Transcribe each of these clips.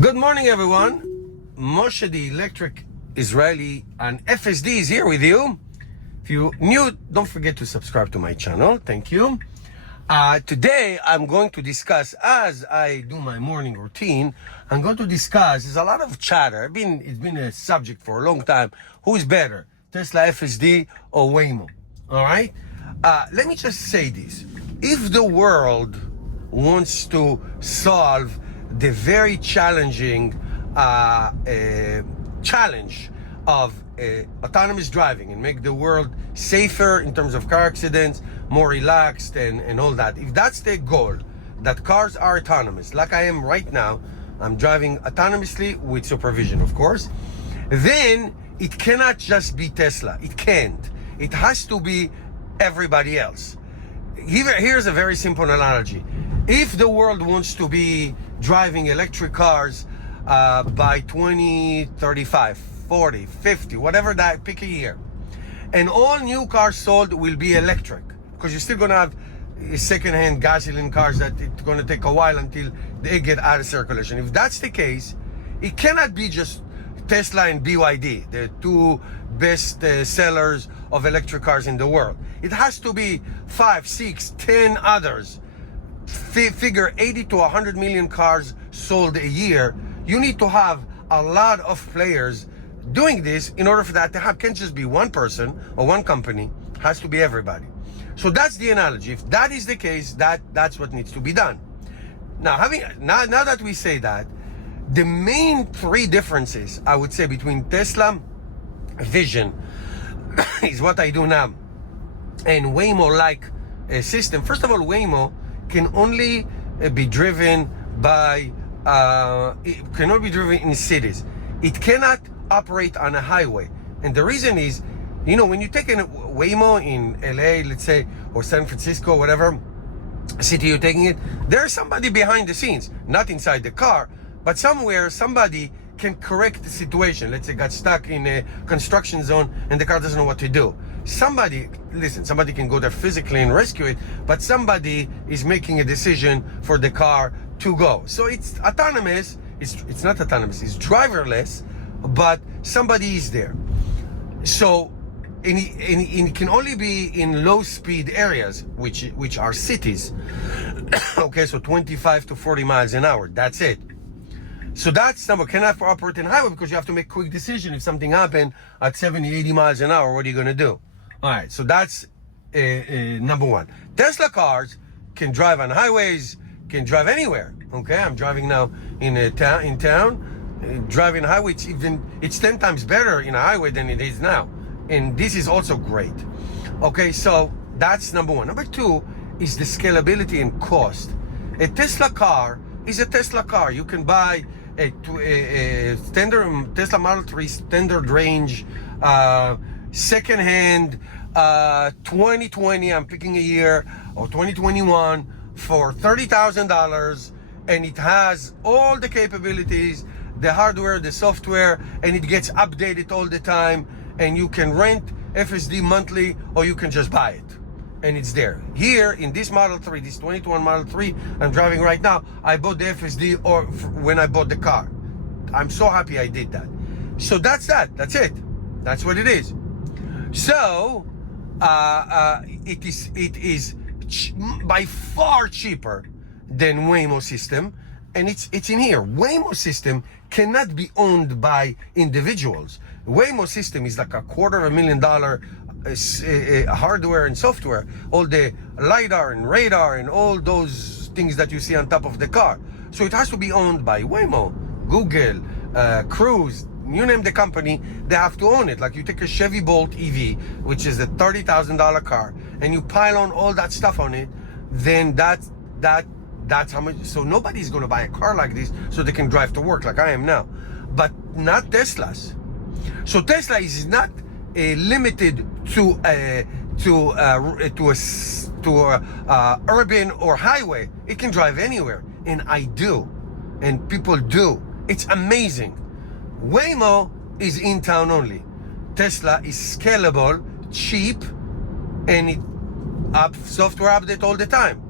Good morning, everyone. Moshe, the electric Israeli, and FSD is here with you. If you're new, don't forget to subscribe to my channel. Thank you. Today, I'm going to discuss, as I do my morning routine, I'm going to discuss, there's a lot of chatter. It's been a subject for a long time. Who is better, Tesla FSD or Waymo? All right? Let me just say this. If the world wants to solve the very challenging challenge of autonomous driving and make the world safer in terms of car accidents, more relaxed and all that. If that's the goal, that cars are autonomous, like I am right now, I'm driving autonomously with supervision, of course, then it cannot just be Tesla. It can't. It has to be everybody else. Here's a very simple analogy. If the world wants to be driving electric cars by 2035, 40, 50, whatever that, pick a year, and all new cars sold will be electric, because you're still going to have second-hand gasoline cars that it's going to take a while until they get out of circulation. If that's the case, it cannot be just Tesla and BYD, the two best sellers of electric cars in the world. It has to be 5, 6, 10 others. Figure 80 to 100 million cars sold a year. You need to have a lot of players doing this in order for that to happen. Can't just be one person or one company. It has to be everybody. So that's the analogy. If that is the case, that's what needs to be done. Now, now that we say that, the main three differences I would say between Tesla vision is what I do now and Waymo-like system. First of all, Waymo can only be driven by it cannot be driven in cities. It cannot operate on a highway, and the reason is, you know, when you take a Waymo in LA, let's say, or San Francisco, whatever city you're taking it, there's somebody behind the scenes, not inside the car, but somewhere somebody can correct the situation. Let's say got stuck in a construction zone and the car doesn't know what to do. Somebody can go there physically and rescue it, but somebody is making a decision for the car to go. So it's autonomous. It's not autonomous. It's driverless, but somebody is there. So and it can only be in low speed areas, which are cities. Okay, so 25 to 40 miles an hour. That's it. So that's number, cannot operate in highway because you have to make quick decision. If something happened at 70, 80 miles an hour, what are you going to do? All right, so that's number one. Tesla cars can drive on highways, can drive anywhere. Okay, I'm driving now in town, driving a highway. It's 10 times better in a highway than it is now. And this is also great. Okay, so that's number one. Number two is the scalability and cost. A Tesla car is a Tesla car. You can buy a standard Tesla Model 3 standard range, second-hand, 2020, I'm picking a year, or 2021 for $30,000, and it has all the capabilities, the hardware, the software, and it gets updated all the time, and you can rent FSD monthly, or you can just buy it, and it's there. Here in this Model 3, this 2021 Model 3 I'm driving right now, I bought the FSD when I bought the car. I'm so happy I did that. So that's it. That's what it is. So it is by far cheaper than Waymo system, and it's in here. Waymo system cannot be owned by individuals. Waymo system is like $250,000 hardware and software, all the LiDAR and radar and all those things that you see on top of the car. So it has to be owned by Waymo, Google, Cruise, you name the company, they have to own it. Like you take a Chevy Bolt EV, which is a $30,000 car, and you pile on all that stuff on it, then that's how much. So nobody's going to buy a car like this so they can drive to work like I am now, but not Teslas. So Tesla is not limited to urban or highway. It can drive anywhere, and I do, and people do. It's amazing. Waymo is in town only. Tesla is scalable, cheap, and it software update all the time.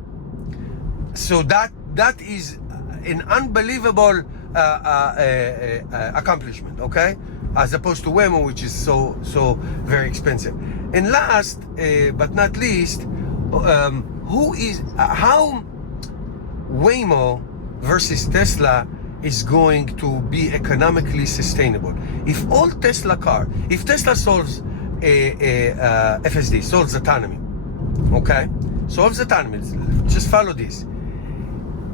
So that is an unbelievable accomplishment, okay? As opposed to Waymo, which is so very expensive. And last but not least, how Waymo versus Tesla is going to be economically sustainable? If Tesla solves FSD, solves autonomy, okay? Solves autonomy, just follow this.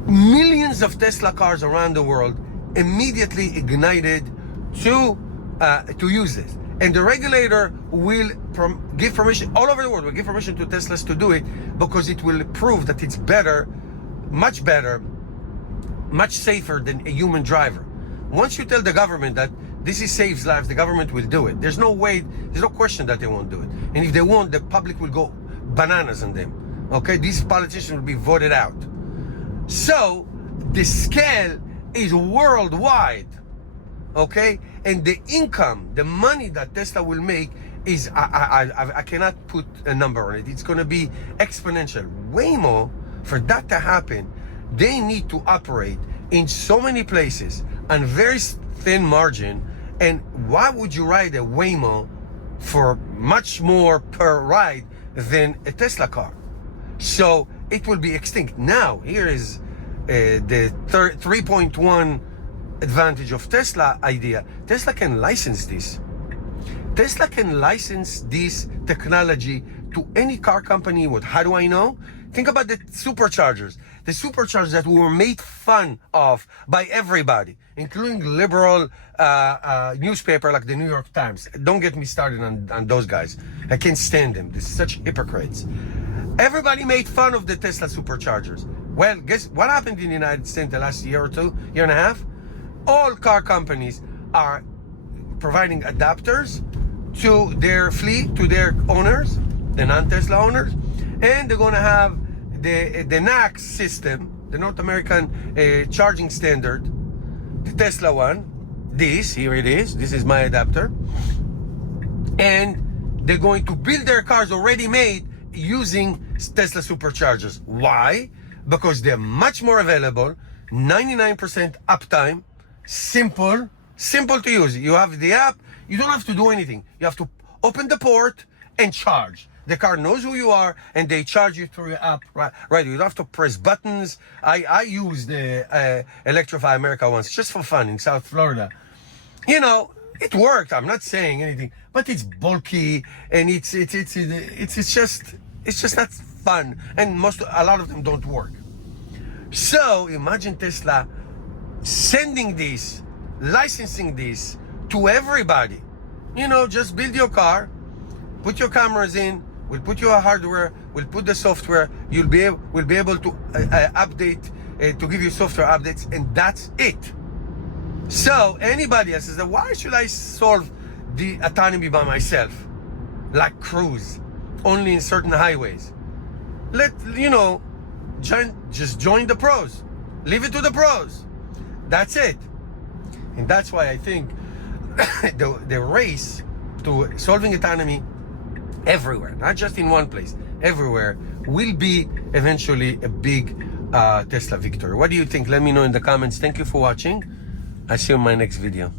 Millions of Tesla cars around the world immediately ignited to use this. And the regulator will give permission, all over the world will give permission to Teslas to do it, because it will prove that it's better, much safer than a human driver. Once you tell the government that this saves lives, the government will do it. There's no question that they won't do it. And if they won't, the public will go bananas on them. Okay, these politicians will be voted out. So the scale is worldwide. Okay, and the income, the money that Tesla will make is, I cannot put a number on it. It's going to be exponential. Waymo, for that to happen, they need to operate in so many places on very thin margin. And why would you ride a Waymo for much more per ride than a Tesla car? So it will be extinct. Now, here is the 3.1 advantage of Tesla idea. Tesla can license this. Tesla can license this technology to any car company. How do I know? Think about the superchargers. The superchargers that were made fun of by everybody, including liberal newspaper like the New York Times. Don't get me started on those guys. I can't stand them. They're such hypocrites. Everybody made fun of the Tesla superchargers. Well, guess what happened in the United States the last year and a half? All car companies are providing adapters to their fleet, to their owners, the non-Tesla owners, and they're going to have the NACS system, the North American charging standard, the Tesla one. Here it is. This is my adapter. And they're going to build their cars already made using Tesla superchargers. Why? Because they're much more available, 99% uptime, simple to use. You have the app, you don't have to do anything. You have to open the port and charge. The car knows who you are and they charge you through your app. Right. You don't have to press buttons. I used the Electrify America once just for fun in South Florida. You know, it worked. I'm not saying anything, but it's bulky and it's just not fun. And a lot of them don't work. So imagine Tesla sending this, licensing this to everybody. You know, just build your car, put your cameras in, we'll put your hardware, we'll put the software, we'll be able to update, to give you software updates, and that's it. So anybody else says, why should I solve the autonomy by myself? Like cruise, only in certain highways. Just join the pros. Leave it to the pros. That's it. And that's why I think the race to solving autonomy everywhere, not just in one place, everywhere, will be eventually a big Tesla victory. What do you think? Let me know in the comments. Thank you for watching. I'll see you in my next video.